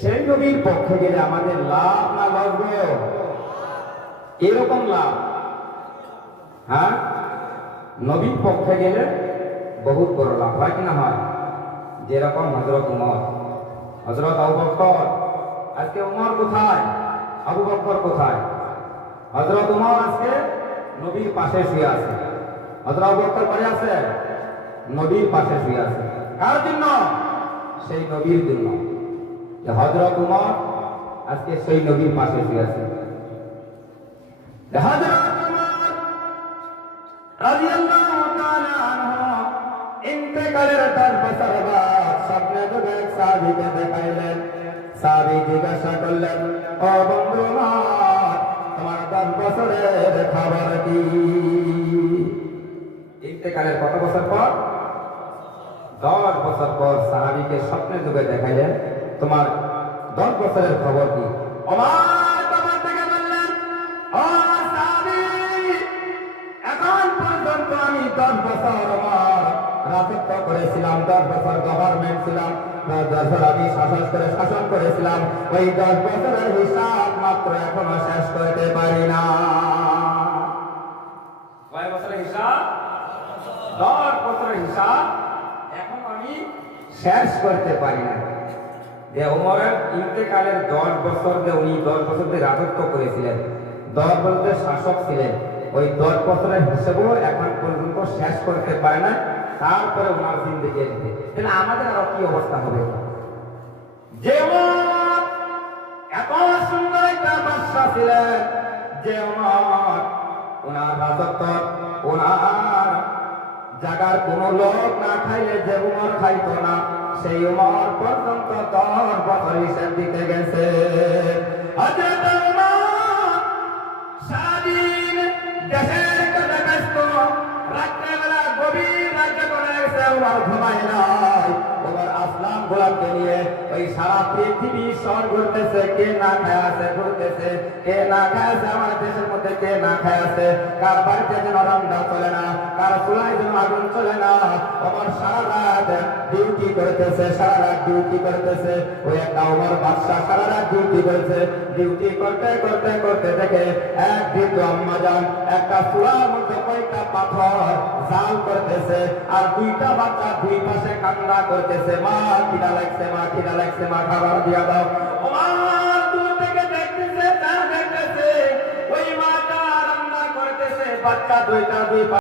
সেই নবীর পক্ষে গেলে আমাদের লাভ না লস গো? এরকম লাভ। হ্যাঁ, নবীর পক্ষে গেলে বহুত বড় লাভ হয় কিনা হয়? যেরকম হযরত উমর, হযরত আবু বকর। আজকে উমর কোথায়, আবু বকর কোথায়? হযরত উমর আজকে নবীর পাশে শুয়ে আছে, হযরত আবু বকর পড়ে আছে নবীর পাশে শুয়ে আছে। কার জন্য? সেই নবীর জন্য। হযরত উমর আজকে সেই নবীর পাশে শুয়ে আছে। হযরত উমর রাদিয়াল্লাহু তাআলা আনহু ইন্তেকালের 10 বছর বাদ স্বপ্নে যুগে এক সাহাবীকে দেখাইলেন। সাহাবী জিজ্ঞাসা করলেন, ও বন্ধু আমার, তোমার 10 বছরের খাবার কি? ইন্তেকালের কত বছর পর? 10 বছর পর সাহাবীকে স্বপ্নে যুগে দেখাইলেন, তোমার 10 বছরের খবর কি? ওমর কবর থেকে বললেন, ও সাহাবী, এখন পর্যন্ত আমি 10 বছর আমার রাজত্ব করেছিলাম, 10 বছর গভর্নমেন্ট ছিলাম, 10 বছর আমি শাসন করেছিলাম। ওই 10 বছরের হিসাব মাত্র এখনো শেষ করতে পারি না। কয় বছরের হিসাব? 10 বছরের হিসাব এখন আমি শেষ করতে পারি না। যে ওমরের ইন্তেকালের 10 বছর, যে উনি 10 বছর ধরে রাজত্ব করেছিলেন, 10 বছরের শাসক ছিলেন, ওই 10 বছরের হিসাবও এখন পর্যন্ত শেষ করতে পারে না। তারপরে ওনার জিন্দেগি আসবে, তাহলে আমাদের আরো কি অবস্থা হবে? যে ওমর এত সুন্দর একটা বাদশা ছিলেন, যে ওমর ওনার রাজত্ব, ওনার জাগার কোন লোক না খাইলে যে উমর খাইতো না, সেই উমর পর্যন্ত 10 বছর হিসেব দিতে গেছে। হযরত উমর সারাদিন দেশের কাজে ব্যস্ত, রাত্রেবেলা গভীর রাতে করে গেছে, উমর ঘুমায় নাই। উমর আসলাম গোলামকে নিয়ে ওই সারা পৃথিবী শহর ঘুরতেছে, কে না খায় আছে ঘুরতেছে, কে না খায় আছে আমার দেশের মধ্যে, কে না খায় আছে, কার বাড়িতে যেন রান্না চলে না, কার চুলায় যেন আগুন চলে না। উমর সারা রাত ডিউটি করতেছে, সারা রাত ডিউটি করতেছে। ওই একটা উমর বাদশা সারা রাত ডিউটি করছে, ডিউটি করতে করতে করতে দেখে এক বৃদ্ধ আম্মা যান একটা চুলার মধ্যে কয়েকটা পাথর জাল করতেছে, আর 2টা বাচ্চা 2 পাশে কান্না করতেছে, মা খিদা লাগছে, মা খিদা লাগছে, মা খাবার দিয়া দাও। ওমর দূর থেকে দেখতেছে, তা দেখতেছে ওই মাটা রান্না করতেছে, বাচ্চা 2টা 2